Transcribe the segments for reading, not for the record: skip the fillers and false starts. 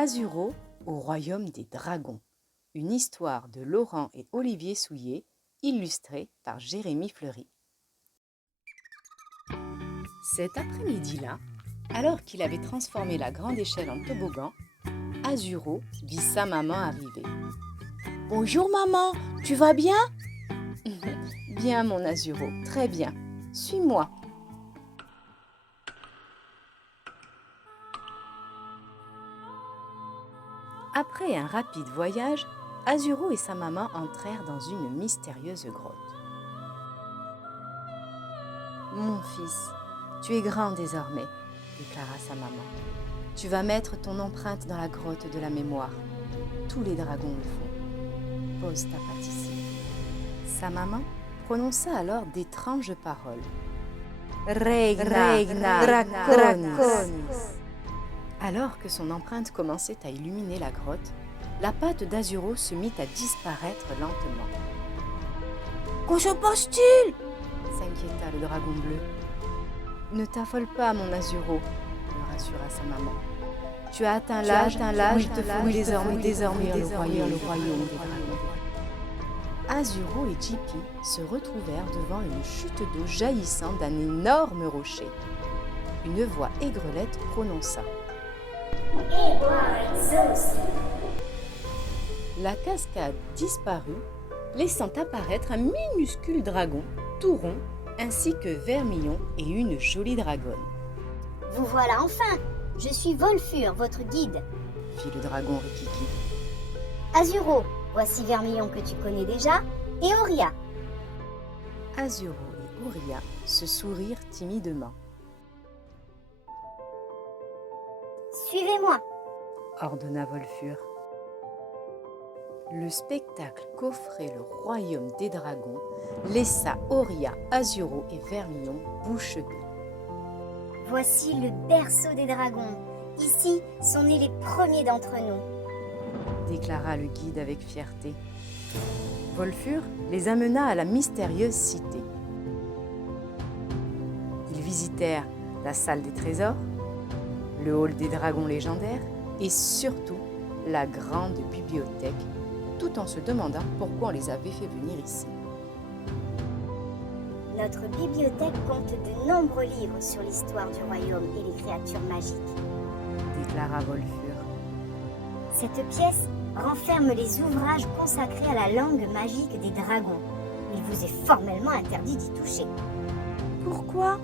Azuro au royaume des dragons. Une histoire de Laurent et Olivier Souillet, illustrée par Jérémy Fleury. Cet après-midi-là, alors qu'il avait transformé la grande échelle en toboggan, Azuro vit sa maman arriver. « Bonjour maman, tu vas bien ?»« Bien mon Azuro, très bien. Suis-moi. » Après un rapide voyage, Azuro et sa maman entrèrent dans une mystérieuse grotte. « Mon fils, tu es grand désormais, » déclara sa maman. « Tu vas mettre ton empreinte dans la grotte de la mémoire. Tous les dragons le font. Pose ta patte ici. » Sa maman prononça alors d'étranges paroles. « Regna Draconis !» Alors que son empreinte commençait à illuminer la grotte, la patte d'Azuro se mit à disparaître lentement. « Que se passe-t-il » s'inquiéta le dragon bleu. « Ne t'affole pas, mon Azuro, » le rassura sa maman. « Tu as atteint l'âge où il te faut désormais le royaume des dragons. » Azuro et Jippy se retrouvèrent devant une chute d'eau jaillissant d'un énorme rocher. Une voix aigrelette prononça. La cascade disparut, laissant apparaître un minuscule dragon, tout rond, ainsi que Vermillon et une jolie dragonne. « Vous voilà enfin! Je suis Volfur, votre guide, » fit le dragon Rikiki. « Azuro, voici Vermillon que tu connais déjà, et Auria. » Azuro et Auria se sourirent timidement. « Suivez-moi » ordonna Volfur. Le spectacle qu'offrait le royaume des dragons laissa Auria, Azuro et Vermillon bouche bée. « Voici le berceau des dragons. Ici sont nés les premiers d'entre nous, » déclara le guide avec fierté. Volfur les amena à la mystérieuse cité. Ils visitèrent la salle des trésors, le hall des dragons légendaires et surtout la grande bibliothèque, tout en se demandant pourquoi on les avait fait venir ici. Notre bibliothèque compte de nombreux livres sur l'histoire du royaume et les créatures magiques, déclara Volfur. Cette pièce renferme les ouvrages consacrés à la langue magique des dragons. Il vous est formellement interdit d'y toucher. Pourquoi ?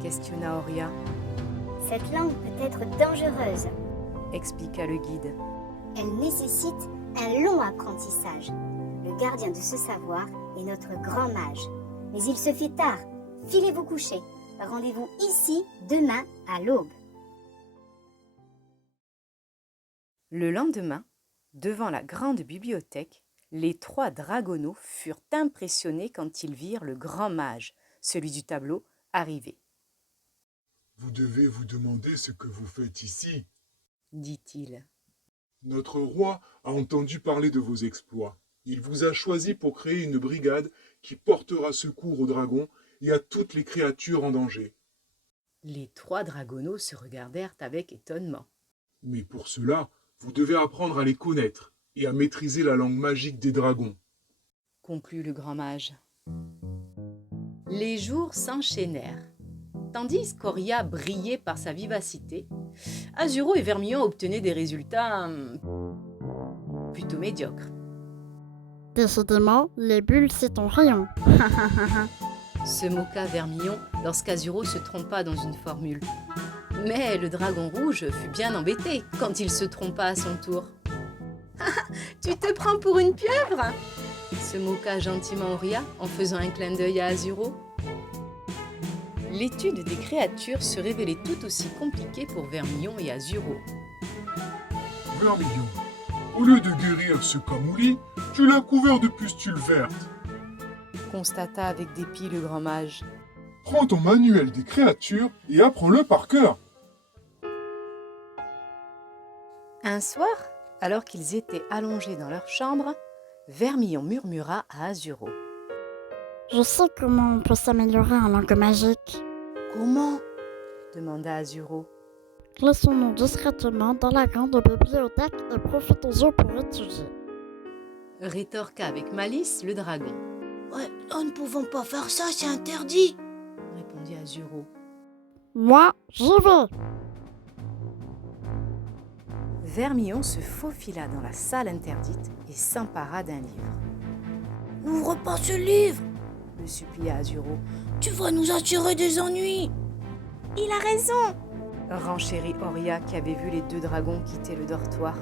Questionna Auria. Cette langue peut être dangereuse, expliqua le guide. Elle nécessite un long apprentissage. Le gardien de ce savoir est notre grand mage. Mais il se fait tard. Filez vous coucher. Rendez-vous ici demain à l'aube. Le lendemain, devant la grande bibliothèque, les 3 dragonneaux furent impressionnés quand ils virent le grand mage, celui du tableau, arriver. « Vous devez vous demander ce que vous faites ici, » dit-il. « Notre roi a entendu parler de vos exploits. Il vous a choisi pour créer une brigade qui portera secours aux dragons et à toutes les créatures en danger. » Les 3 dragonneaux se regardèrent avec étonnement. « Mais pour cela, vous devez apprendre à les connaître et à maîtriser la langue magique des dragons, » conclut le grand mage. Les jours s'enchaînèrent. Tandis qu'Auria brillait par sa vivacité, Azuro et Vermillon obtenaient des résultats plutôt médiocres. Décidément, les bulles, c'est ton rayon. Se moqua Vermillon lorsqu'Azuro se trompa dans une formule. Mais le dragon rouge fut bien embêté quand il se trompa à son tour. « Tu te prends pour une pieuvre ?» se moqua gentiment Auria en faisant un clin d'œil à Azuro. L'étude des créatures se révélait tout aussi compliquée pour Vermillon et Azuro. « Vermillon, au lieu de guérir ce camouli, tu l'as couvert de pustules vertes. » constata avec dépit le grand mage. « Prends ton manuel des créatures et apprends-le par cœur. » Un soir, alors qu'ils étaient allongés dans leur chambre, Vermillon murmura à Azuro. « Je sais comment on peut s'améliorer en langue magique. » « Comment ?» demanda Azuro. Laissons-nous discrètement dans la grande bibliothèque et profitons-en pour étudier. Rétorqua avec malice le dragon. Ouais, nous ne pouvons pas faire ça, c'est interdit. Répondit Azuro. Moi, j'y vais. Vermillon se faufila dans la salle interdite et s'empara d'un livre. N'ouvre pas ce livre, Le supplia Azuro. tu vas nous attirer des ennuis. Il a raison, renchérit Oria qui avait vu les deux dragons quitter le dortoir.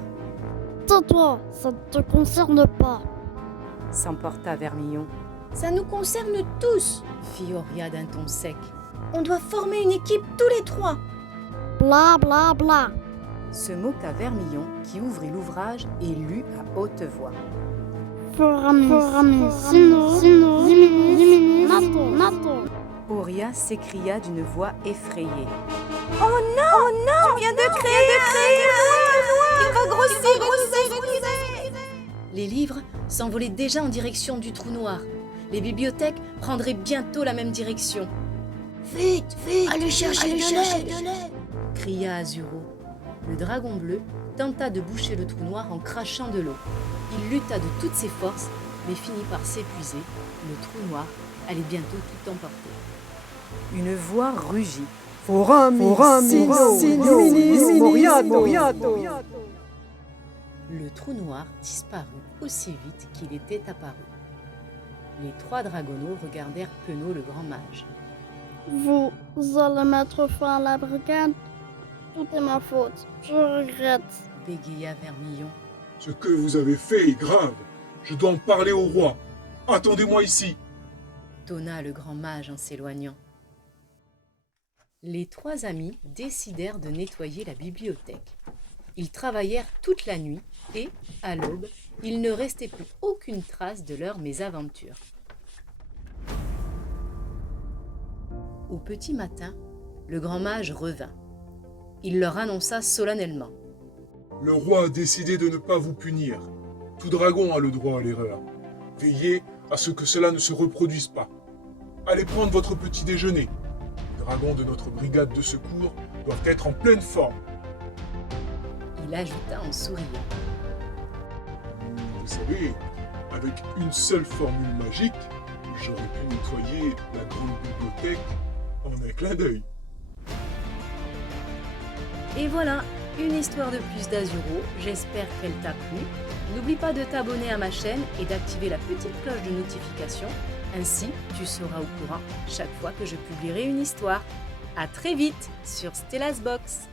Tais-toi, ça ne te concerne pas. S'emporta Vermillon, Ça nous concerne tous. fit Oria d'un ton sec. On doit former une équipe tous les trois. Bla bla bla. Se moqua Vermillon qui ouvrit l'ouvrage et lut à haute voix. Foramis, sino, limini, nato. Oria s'écria d'une voix effrayée. Oh non, tu viens de créer Il va grossir. Les livres s'envolaient déjà en direction du trou noir. Les bibliothèques prendraient bientôt la même direction, Vite, allez chercher de l'aide. cria Azuro. Le dragon bleu tenta de boucher le trou noir en crachant de l'eau. Il lutta de toutes ses forces, mais finit par s'épuiser. Le trou noir allait bientôt tout emporter. Une voix rugit. Le trou noir disparut aussi vite qu'il était apparu. Les trois dragonneaux regardèrent penaud le grand mage. Vous allez mettre fin à la brigade. Tout est ma faute. Je regrette. Bégaya Vermillon. Ce que vous avez fait est grave. Je dois en parler au roi. Attendez-moi ici. Tonna le grand mage en s'éloignant. Les trois amis décidèrent de nettoyer la bibliothèque. Ils travaillèrent toute la nuit et, à l'aube, il ne restait plus aucune trace de leur mésaventure. Au petit matin, le grand mage revint. Il leur annonça solennellement. Le roi a décidé de ne pas vous punir. Tout dragon a le droit à l'erreur. Veillez à ce que cela ne se reproduise pas. Allez prendre votre petit déjeuner. Les dragons de notre brigade de secours doivent être en pleine forme. Il ajouta en souriant. Vous savez, avec une seule formule magique, j'aurais pu nettoyer la grande bibliothèque en un clin d'œil. Et voilà, une histoire de plus d'Azuro. J'espère qu'elle t'a plu. N'oublie pas de t'abonner à ma chaîne et d'activer la petite cloche de notification. Ainsi, tu seras au courant chaque fois que je publierai une histoire. À très vite sur Stella's Box.